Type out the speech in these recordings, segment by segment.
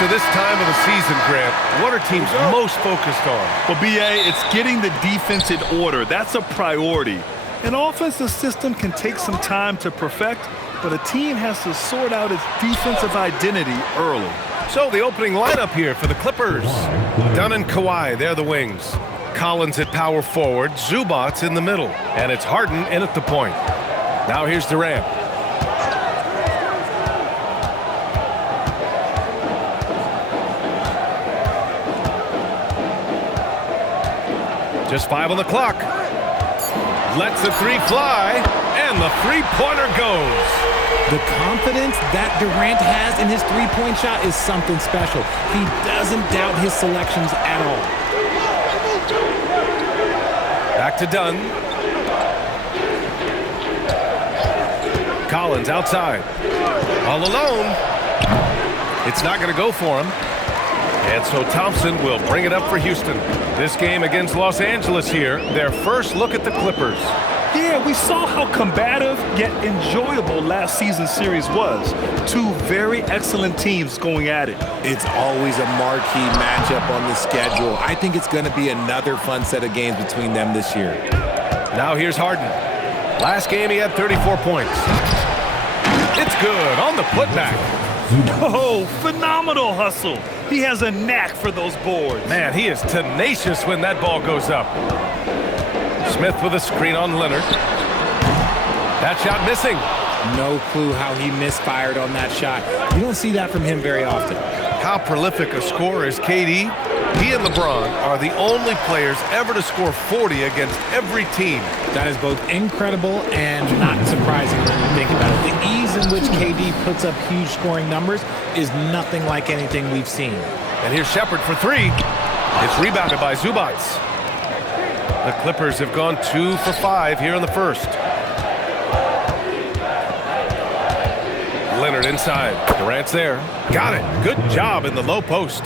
to this time of the season, Grant, what are teams most focused on? Well, B.A., it's getting the defense in order. That's a priority. An offensive system can take some time to perfect, but a team has to sort out its defensive identity early. So the opening lineup here for the Clippers. Dunn and Kawhi, they're the wings. Collins at power forward, Zubats in the middle, and it's Harden in at the point. Now here's Durant. Just 5 on the clock. Lets the three fly, and the three-pointer goes. The confidence that Durant has in his three-point shot is something special. He doesn't doubt his selections at all. Back to Dunn. Collins outside. All alone. It's not going to go for him. And so Thompson will bring it up for Houston. This game against Los Angeles here, their first look at the Clippers. Yeah, we saw how combative yet enjoyable last season's series was. Two very excellent teams going at it. It's always a marquee matchup on the schedule. I think it's going to be another fun set of games between them this year. Now here's Harden. Last game he had 34 points. It's good on the putback. Oh, phenomenal hustle. He has a knack for those boards. Man, he is tenacious when that ball goes up. Smith with a screen on Leonard. That shot missing. No clue how he misfired on that shot. You don't see that from him very often. How prolific a scorer is KD? He and LeBron are the only players ever to score 40 against every team. That is both incredible and not surprising when you think about it. The ease in which KD puts up huge scoring numbers is nothing like anything we've seen. And here's Shepard for three. It's rebounded by Zubats. The Clippers have gone 2 for 5 here in the first. Leonard inside. Durant's there. Got it. Good job in the low post.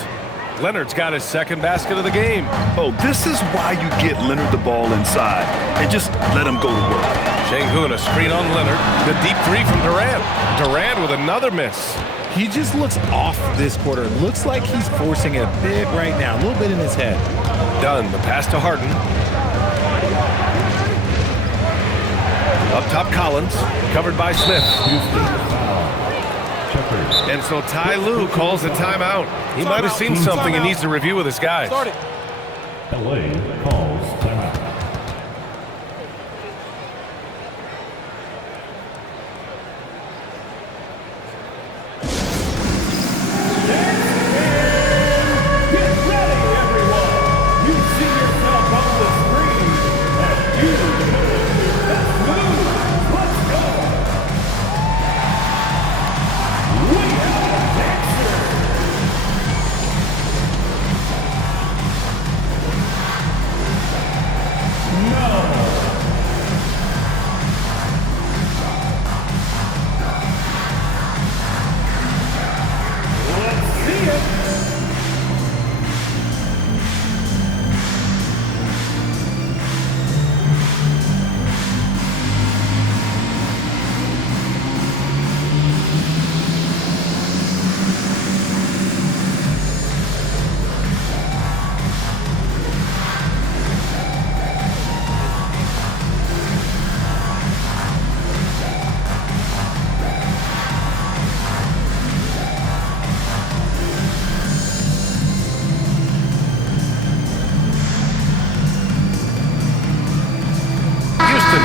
Leonard's got his second basket of the game. Oh, this is why you get Leonard the ball inside and just let him go to work. Sengun, a screen on Leonard. The deep three from Durant. Durant with another miss. He just looks off this quarter. Looks like he's forcing it a bit right now. A little bit in his head. Dunn, the pass to Harden. Up top, Collins. Covered by Smith. And so Ty Lue calls a timeout. He might have seen something and needs to review with his guys. LA calls timeout.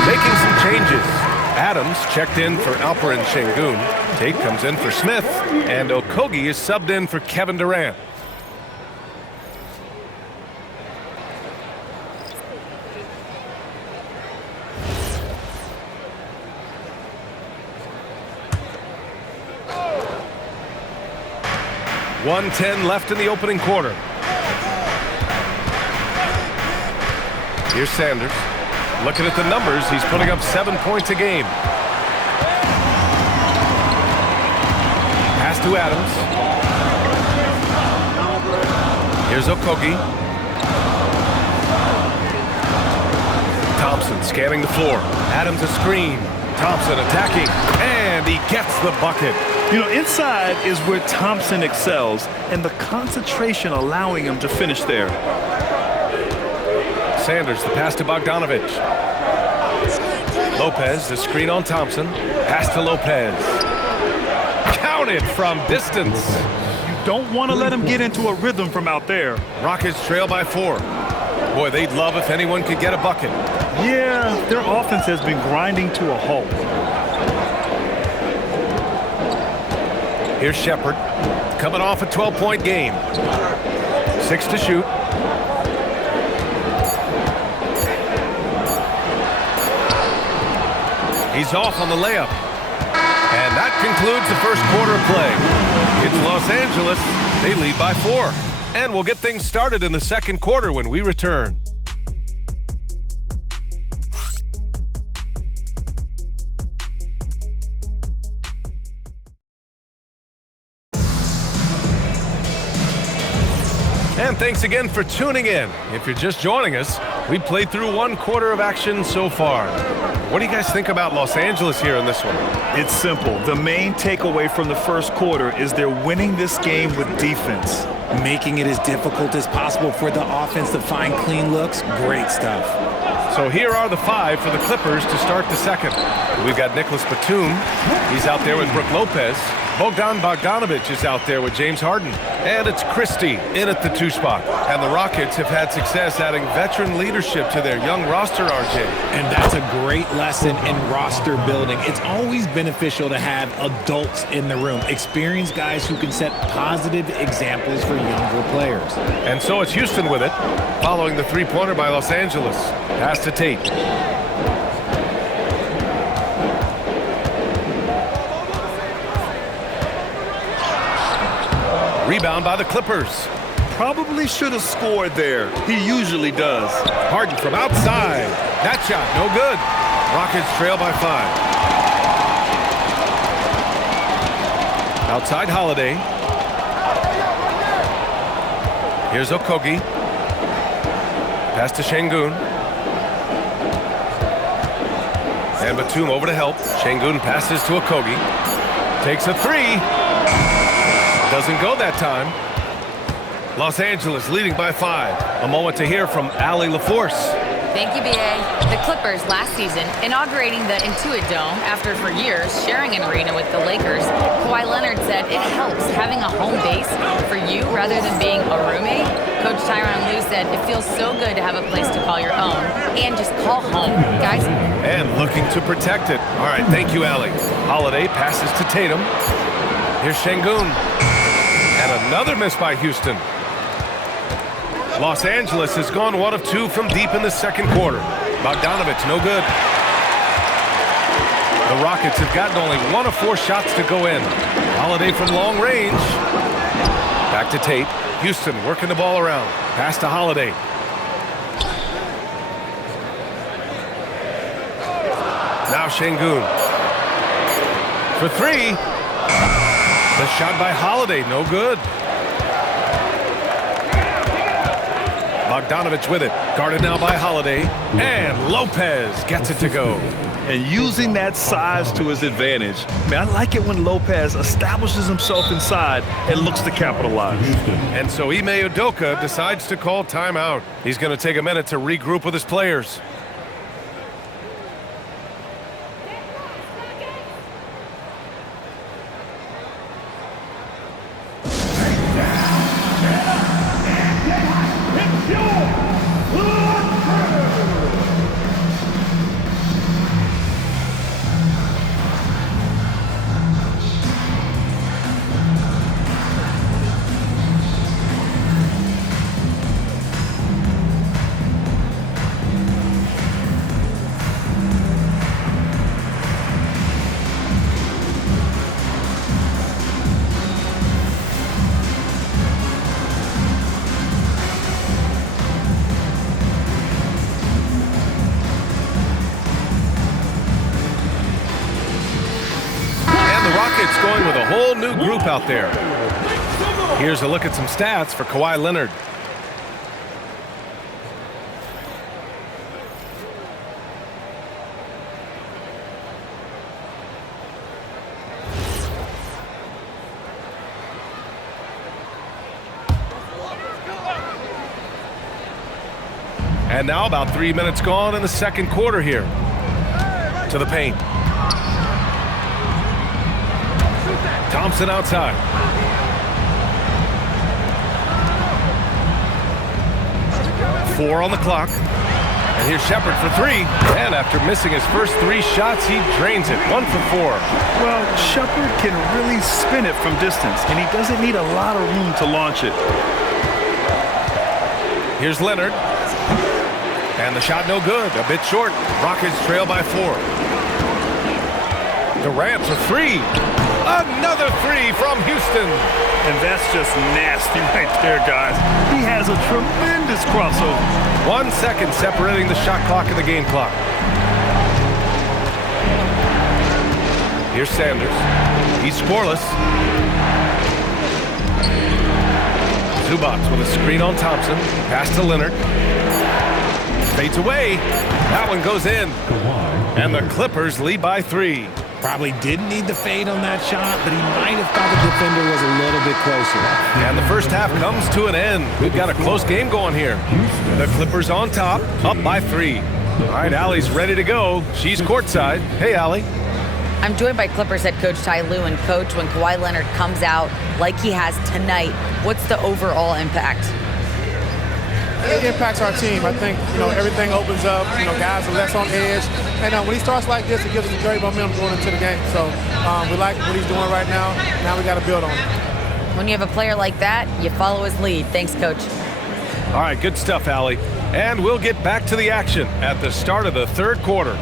Making some changes. Adams checked in for Alperen Sengun. Tate comes in for Smith. And Okogie is subbed in for Kevin Durant. .110 left in the opening quarter. Here's Sanders. Looking at the numbers, he's putting up 7 points a game. Pass to Adams. Here's Okogie. Thompson scanning the floor. Adams a screen. Thompson attacking, and he gets the bucket. You know, inside is where Thompson excels, and the concentration allowing him to finish there. Sanders, the pass to Bogdanovich. Lopez, the screen on Thompson. Pass to Lopez. Counted from distance. Don't want to let him get into a rhythm from out there. Rockets trail by 4. Boy, they'd love if anyone could get a bucket. Yeah, their offense has been grinding to a halt. Here's Shepherd, coming off a 12-point game. 6 to shoot. He's off on the layup. And that concludes the first quarter of play. It's Los Angeles. They lead by 4. And we'll get things started in the second quarter when we return. And thanks again for tuning in. If you're just joining us, we played through 1 quarter of action so far. What do you guys think about Los Angeles here in this one? It's simple. The main takeaway from the first quarter is they're winning this game with defense. Making it as difficult as possible for the offense to find clean looks. Great stuff. So here are the 5 for the Clippers to start the second. We've got Nicholas Batum. He's out there with Brook Lopez. Bogdan Bogdanovich is out there with James Harden. And it's Christie in at the 2 spot. And the Rockets have had success adding veteran leadership to their young roster, RJ. And that's a great lesson in roster building. It's always beneficial to have adults in the room, experienced guys who can set positive examples for younger players. And so it's Houston with it, following the 3-pointer by Los Angeles. Pass to Tate. Rebound by the Clippers. Probably should have scored there. He usually does. Harden from outside. That shot, no good. Rockets trail by 5. Outside Holiday. Here's Okogie. Pass to Şengün. And Batum over to help. Şengün passes to Okogie. Takes a 3. Doesn't go that time. Los Angeles leading by 5. A moment to hear from Allie LaForce. Thank you, BA. The Clippers last season inaugurating the Intuit Dome after for years sharing an arena with the Lakers. Kawhi Leonard said it helps having a home base for you rather than being a roommate. Coach Tyronn Lue said it feels so good to have a place to call your own and just call home, guys. And looking to protect it. All right, thank you, Allie. Holiday passes to Tatum. Here's Şengün. And another miss by Houston. Los Angeles has gone 1 of 2 from deep in the second quarter. Bogdanovich, no good. The Rockets have gotten only 1 of 4 shots to go in. Holiday from long range. Back to Tate. Houston working the ball around. Pass to Holiday. Now Şengün. For 3. The shot by Holiday, no good. Bogdanovich with it. Guarded now by Holiday. And Lopez gets it to go. And using that size to his advantage. Man, I like it when Lopez establishes himself inside and looks to capitalize. And so Ime Udoka decides to call timeout. He's going to take a minute to regroup with his players. Going with a whole new group out there. Here's a look at some stats for Kawhi Leonard. And now about 3 minutes gone in the second quarter here. To the paint. Thompson outside. Four on the clock. And here's Shepherd for three. And after missing his first 3 shots, he drains it. 1 for 4. Well, Shepherd can really spin it from distance, and he doesn't need a lot of room to launch it. Here's Leonard. And the shot no good. A bit short. Rockets trail by 4. Durant for 3. Another 3 from Houston. And that's just nasty right there, guys. He has a tremendous crossover. 1 second separating the shot clock and the game clock. Here's Sanders. He's scoreless. Zubac with a screen on Thompson. Pass to Leonard. Fades away. That one goes in. And the Clippers lead by 3. Probably didn't need the fade on that shot, but he might have thought the defender was a little bit closer. And the first half comes to an end. We've got a close game going here. The Clippers on top, up by 3. All right, Allie's ready to go. She's courtside. Hey, Allie. I'm joined by Clippers head coach Ty Lue. And coach, when Kawhi Leonard comes out like he has tonight, what's the overall impact? It impacts our team. I think, everything opens up. Guys are less on edge. And when he starts like this, it gives us a great momentum going into the game. So we like what he's doing right now. Now we got to build on it. When you have a player like that, you follow his lead. Thanks, coach. All right, good stuff, Allie. And we'll get back to the action at the start of the third quarter.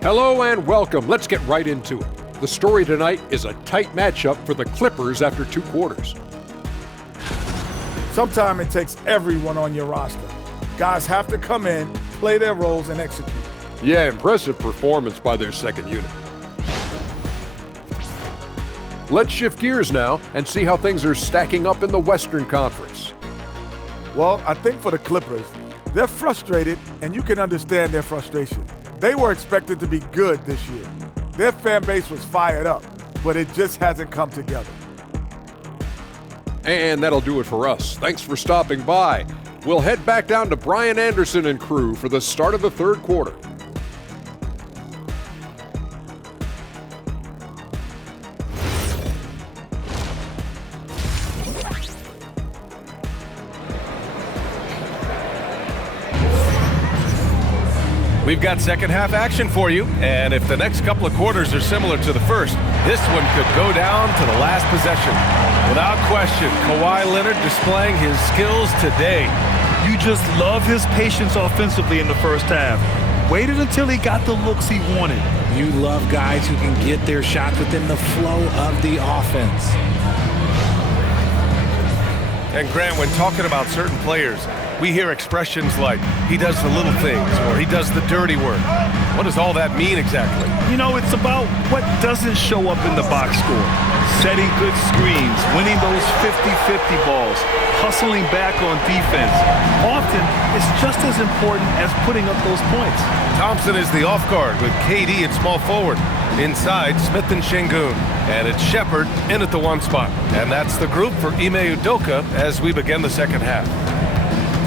Hello and welcome. Let's get right into it. The story tonight is a tight matchup for the Clippers after 2 quarters. Sometimes it takes everyone on your roster. Guys have to come in, play their roles, and execute. Yeah, impressive performance by their second unit. Let's shift gears now and see how things are stacking up in the Western Conference. Well, I think for the Clippers, they're frustrated, and you can understand their frustration. They were expected to be good this year. Their fan base was fired up, but it just hasn't come together. And that'll do it for us. Thanks for stopping by. We'll head back down to Brian Anderson and crew for the start of the third quarter. We've got second half action for you, and if the next couple of quarters are similar to the first, this one could go down to the last possession. Without question, Kawhi Leonard displaying his skills today. You just love his patience offensively in the first half. Waited until he got the looks he wanted. You love guys who can get their shots within the flow of the offense. And Grant, when talking about certain players, we hear expressions like, he does the little things, or he does the dirty work. What does all that mean exactly? It's about what doesn't show up in the box score. Setting good screens, winning those 50-50 balls, hustling back on defense. Often, it's just as important as putting up those points. Thompson is the off guard with KD at small forward. Inside, Smith and Şengün. And it's Shepherd in at the 1 spot. And that's the group for Ime Udoka as we begin the second half.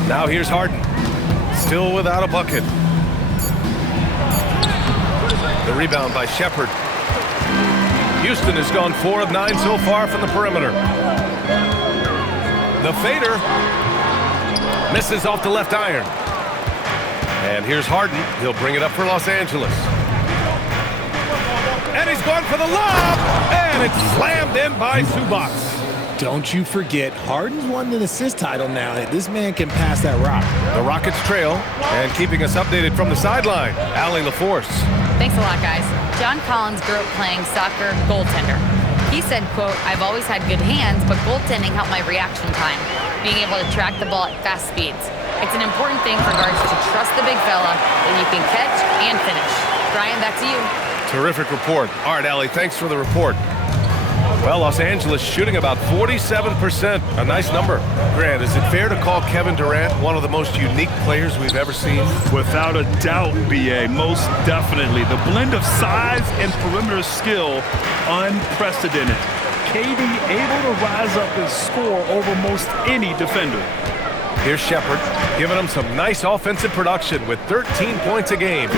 Now here's Harden, still without a bucket. The rebound by Shepherd. Houston has gone 4 of 9 so far from the perimeter. The fader misses off the left iron. And here's Harden. He'll bring it up for Los Angeles. And he's gone for the lob, and it's slammed in by Zubac. Don't you forget, Harden's won an assist title now. This man can pass that rock. The Rockets trail, and keeping us updated from the sideline, Allie LaForce. Thanks a lot, guys. John Collins grew up playing soccer goaltender. He said, quote, "I've always had good hands, but goaltending helped my reaction time, being able to track the ball at fast speeds. It's an important thing for guards to trust the big fella that you can catch and finish." Brian, back to you. Terrific report. All right, Allie, thanks for the report. Well, Los Angeles shooting about 47%. A nice number. Grant, is it fair to call Kevin Durant one of the most unique players we've ever seen? Without a doubt, B.A., most definitely. The blend of size and perimeter skill, unprecedented. KD able to rise up and score over most any defender. Here's Shepard, giving him some nice offensive production with 13 points a game.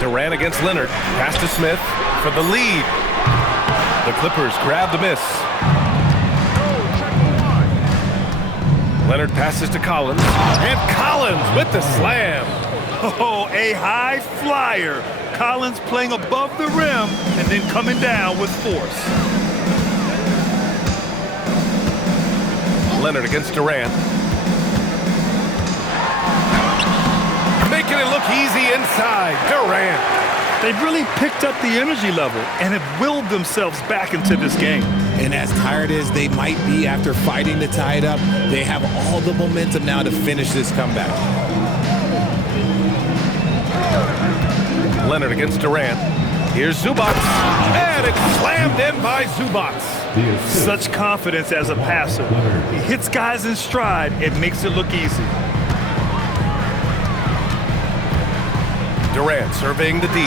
Durant against Leonard. Pass to Smith for the lead. The Clippers grab the miss. Leonard passes to Collins. And Collins with the slam. Oh, a high flyer. Collins playing above the rim and then coming down with force. Leonard against Durant. Making it look easy inside. Durant. They've really picked up the energy level and have willed themselves back into this game. And as tired as they might be after fighting to tie it up, they have all the momentum now to finish this comeback. Leonard against Durant. Here's Zubac. And it's slammed in by Zubac. Such confidence as a passer. He hits guys in stride and makes it look easy. Durant surveying the D.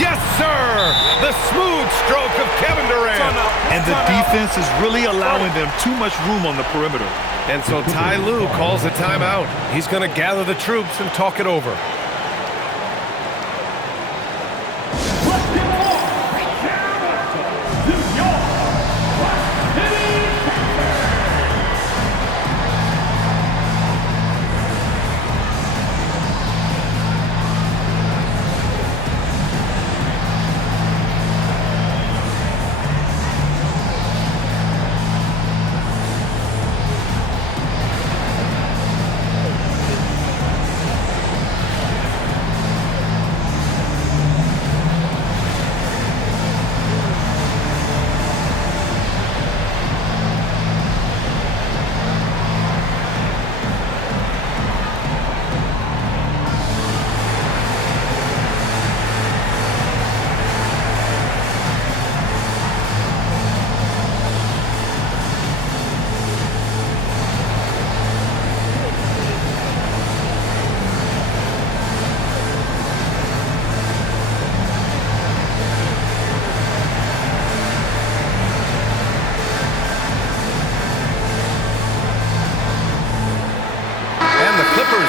Yes, sir! The smooth stroke of Kevin Durant. And the defense is really allowing them too much room on the perimeter. And so Ty Lue calls a timeout. He's going to gather the troops and talk it over.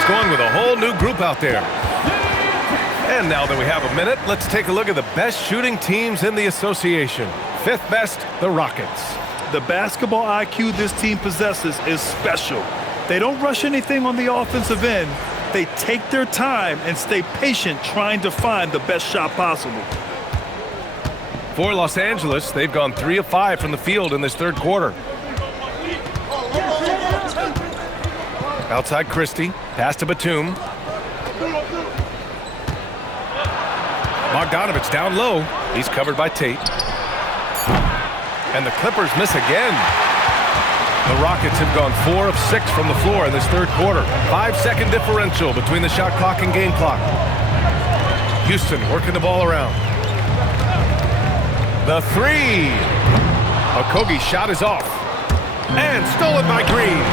Going with a whole new group out there. And now that we have a minute, let's take a look at the best shooting teams in the association. Fifth best, the Rockets. The basketball IQ this team possesses is special. They don't rush anything on the offensive end. They take their time and stay patient trying to find the best shot possible. For Los Angeles, they've gone 3 of 5 from the field in this third quarter. Outside Christie, pass to Batum. Bogdanovich down low. He's covered by Tate. And the Clippers miss again. The Rockets have gone 4 of 6 from the floor in this third quarter. 5-second differential between the shot clock and game clock. Houston working the ball around. The three. Okogie's shot is off. And stolen by Green.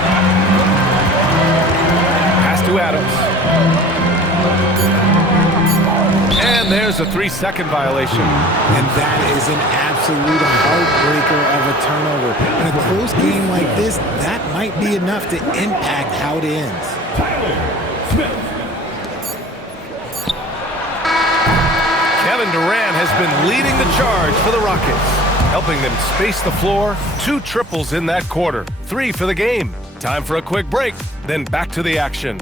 To Adams. And there's a 3-second violation. And that is an absolute heartbreaker of a turnover. In a close game like this, that might be enough to impact how it ends. Kevin Durant has been leading the charge for the Rockets, helping them space the floor. 2 triples in that quarter, 3 for the game. Time for a quick break, then back to the action.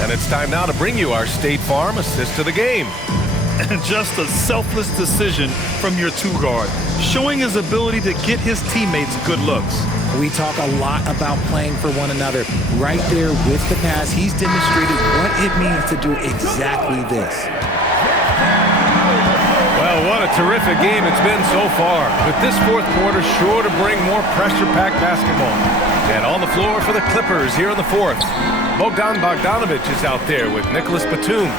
And it's time now to bring you our State Farm assist to the game. And just a selfless decision from your 2 guard, showing his ability to get his teammates good looks. We talk a lot about playing for one another. Right there with the pass, he's demonstrated what it means to do exactly this. Well, what a terrific game it's been so far. With this fourth quarter sure to bring more pressure-packed basketball. And on the floor for the Clippers here in the fourth, Bogdan Bogdanović is out there with Nicholas Batum.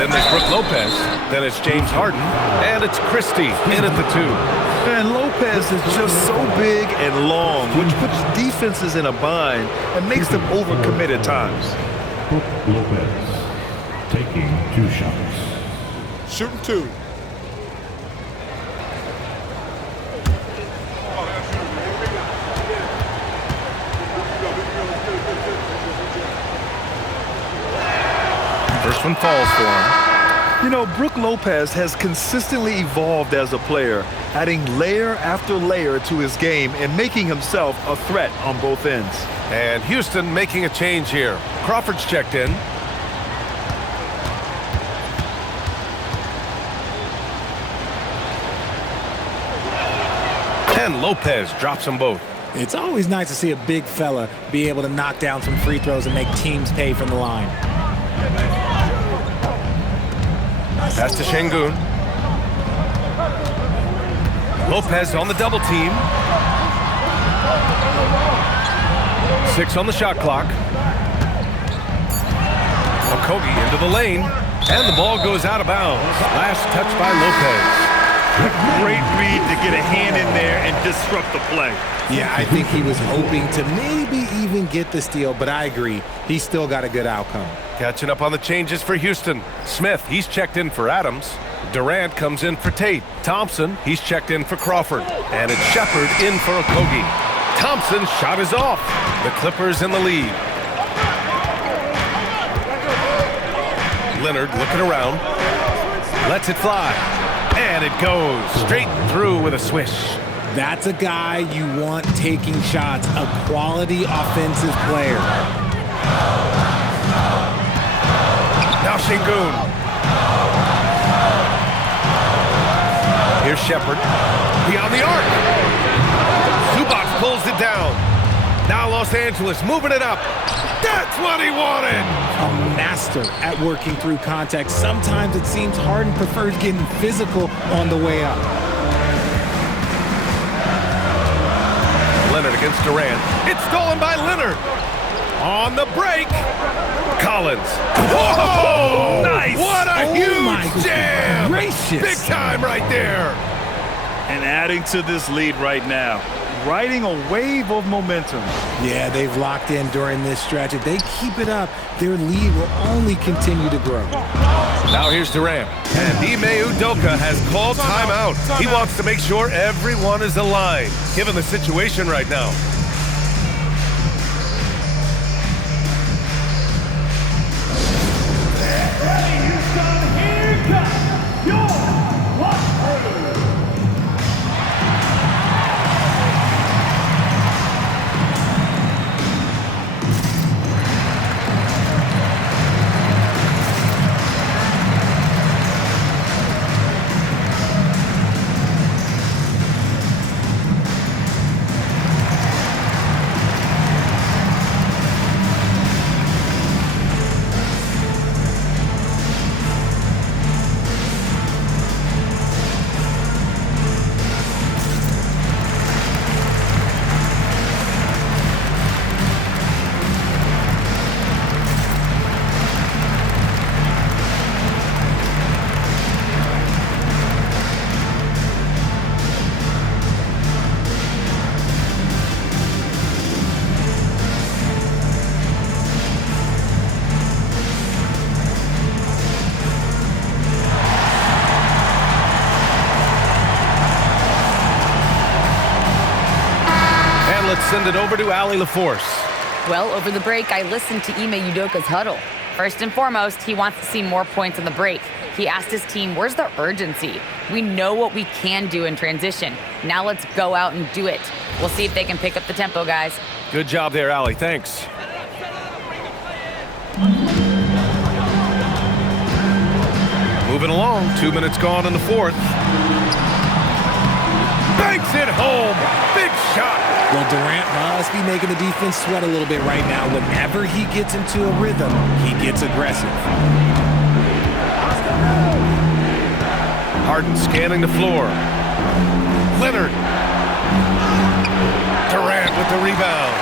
Then there's Brook Lopez. Then it's James Harden. And it's Christie in at the 2. And Lopez is just so big and long, which puts defenses in a bind and makes them overcommit at times. Brook Lopez taking 2 shots. Shooting 2. First one falls for him. You know, Brook Lopez has consistently evolved as a player, adding layer after layer to his game and making himself a threat on both ends. And Houston making a change here. Crawford's checked in. And Lopez drops them both. It's always nice to see a big fella be able to knock down some free throws and make teams pay from the line. Pass to Şengün. Lopez on the double team. 6 on the shot clock. Okogie into the lane. And the ball goes out of bounds. Last touch by Lopez. A great read to get a hand in there and disrupt the play. Yeah, I think he was hoping to maybe even get the steal, but I agree. He still got a good outcome. Catching up on the changes for Houston. Smith, he's checked in for Adams. Durant comes in for Tate. Thompson, he's checked in for Crawford. And it's Shepherd in for Okogie. Thompson's shot is off. The Clippers in the lead. Leonard looking around. Lets it fly. And it goes straight through with a swish. That's a guy you want taking shots, a quality offensive player. Now Şengün. Here's Shepherd. Beyond the arc. Zubac pulls it down. Now Los Angeles moving it up. That's what he wanted. A master at working through contact. Sometimes it seems Harden prefers getting physical on the way up. Leonard against Durant. It's stolen by Leonard. On the break. Collins. Whoa! Nice! What a huge jam! Gracious. Big time right there. And adding to this lead right now, riding a wave of momentum. Yeah, they've locked in during this stretch. If they keep it up, their lead will only continue to grow. Now here's Durant. And Ime Udoka has called timeout. He wants to make sure everyone is aligned, given the situation right now. Send it over to Allie LaForce. Well, over the break, I listened to Ime Udoka's huddle. First and foremost, he wants to see more points on the break. He asked his team, where's the urgency? We know what we can do in transition. Now let's go out and do it. We'll see if they can pick up the tempo, guys. Good job there, Allie. Thanks. Moving along. 2 minutes gone in the fourth. Banks it home. Big shot. Well, Durant must be making the defense sweat a little bit right now. Whenever he gets into a rhythm, he gets aggressive. Harden scanning the floor. Leonard. Durant with the rebound.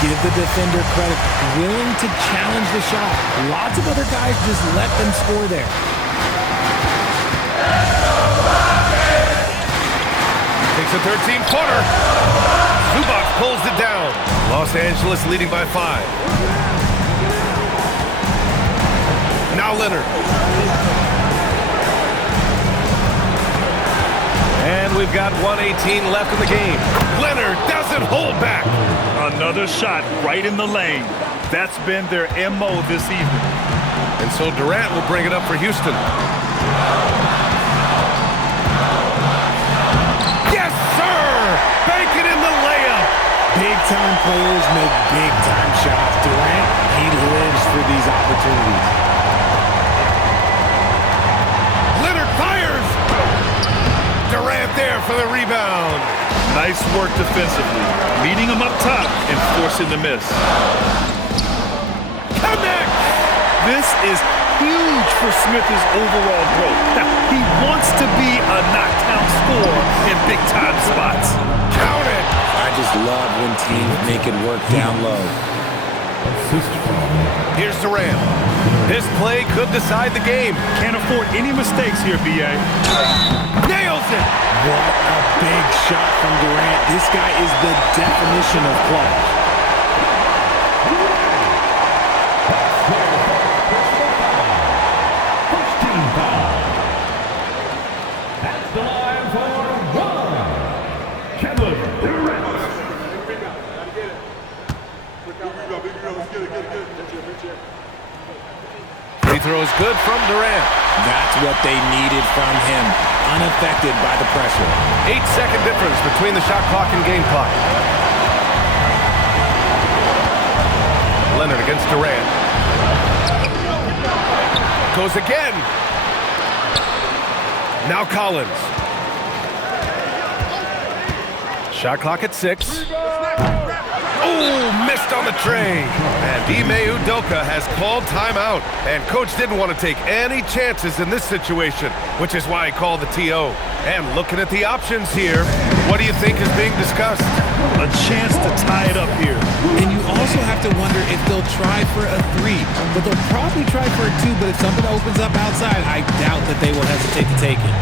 Give the defender credit. Willing to challenge the shot. Lots of other guys just let them score there. Takes a 13-footer. Zubac pulls it down. Los Angeles leading by 5. Now Leonard. And we've got 1:18 left in the game. Leonard doesn't hold back. Another shot right in the lane. That's been their MO this evening. And so Durant will bring it up for Houston. Yes, sir! Bank it in the layup. Big-time players make big-time shots. Durant, he lives for these opportunities. Leonard fires! Durant there for the rebound. Nice work defensively. Meeting him up top and forcing the miss. Connect! This is huge for Smith's overall growth. Now, he wants to be a knockdown scorer in big-time spots. Count it! I just love when teams make it work down low. Assist from Here's Durant. This play could decide the game. Can't afford any mistakes here, B.A. Nails it! What a big shot from Durant. This guy is the definition of clutch. first team foul. At the line for one. Kevin Durant. Free throw is good from Durant. That's what they needed from him. Unaffected by the pressure. 8-second difference between the shot clock and game clock. Leonard against Durant. Goes again. Now Collins. Shot clock at 6. Oh, missed on the tray. And Ime Udoka has called timeout. And coach didn't want to take any chances in this situation, which is why he called the TO. And looking at the options here, what do you think is being discussed? A chance to tie it up here. And you also have to wonder if they'll try for a 3. But they'll probably try for a 2, but if something opens up outside, I doubt that they will hesitate to take it.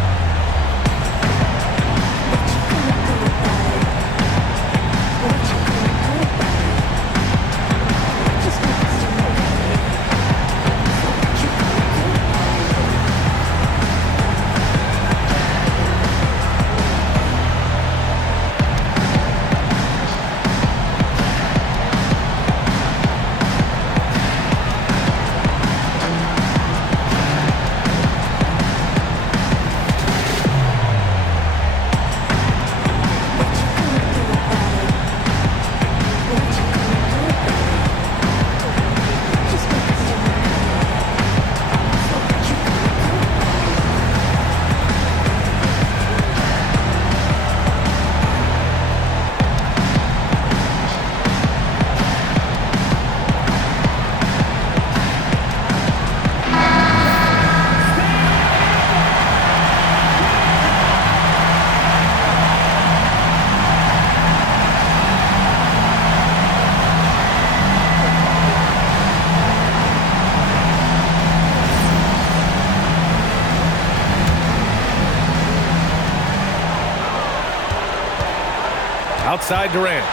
Outside Durant.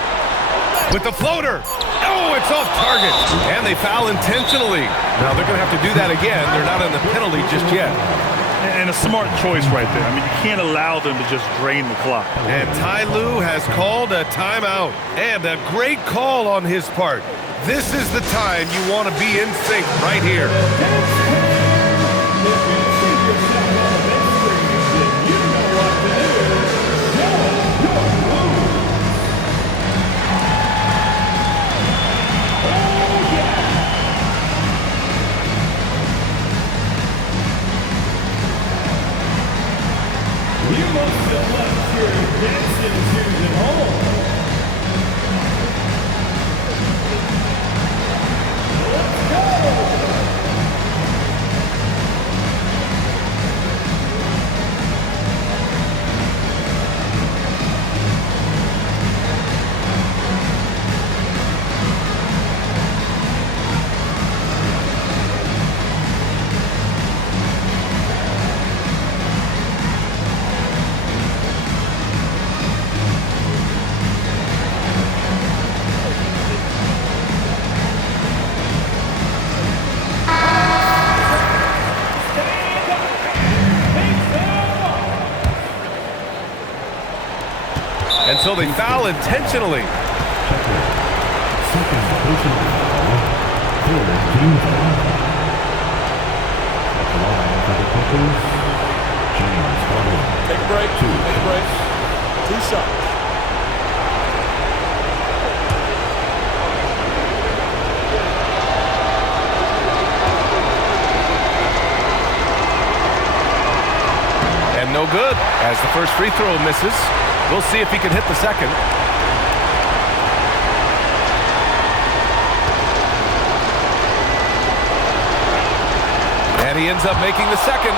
With the floater. Oh, it's off target. And they foul intentionally. Now they're going to have to do that again. They're not in the penalty just yet. And a smart choice right there. I mean, you can't allow them to just drain the clock. And Ty Lue has called a timeout. And a great call on his part. This is the time you want to be in sync right here. You select your Danson's Shoes at home. Let's go! And so they foul intentionally. Second personal foul for team foul. At the line for the Clippers, James Harden. Take a break. Take a break. 2 shots. And no good as the first free throw misses. We'll see if he can hit the second. And he ends up making the second.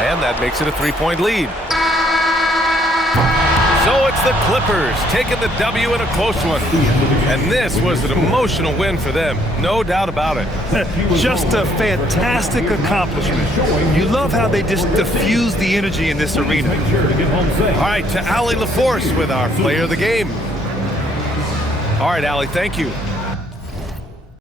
And that makes it a 3-point lead. So it's the Clippers taking the W in a close one. And this was an emotional win for them. No doubt about it. Just a fantastic accomplishment. You love how they just diffuse the energy in this arena. All right, to Allie LaForce with our player of the game. All right, Allie, thank you.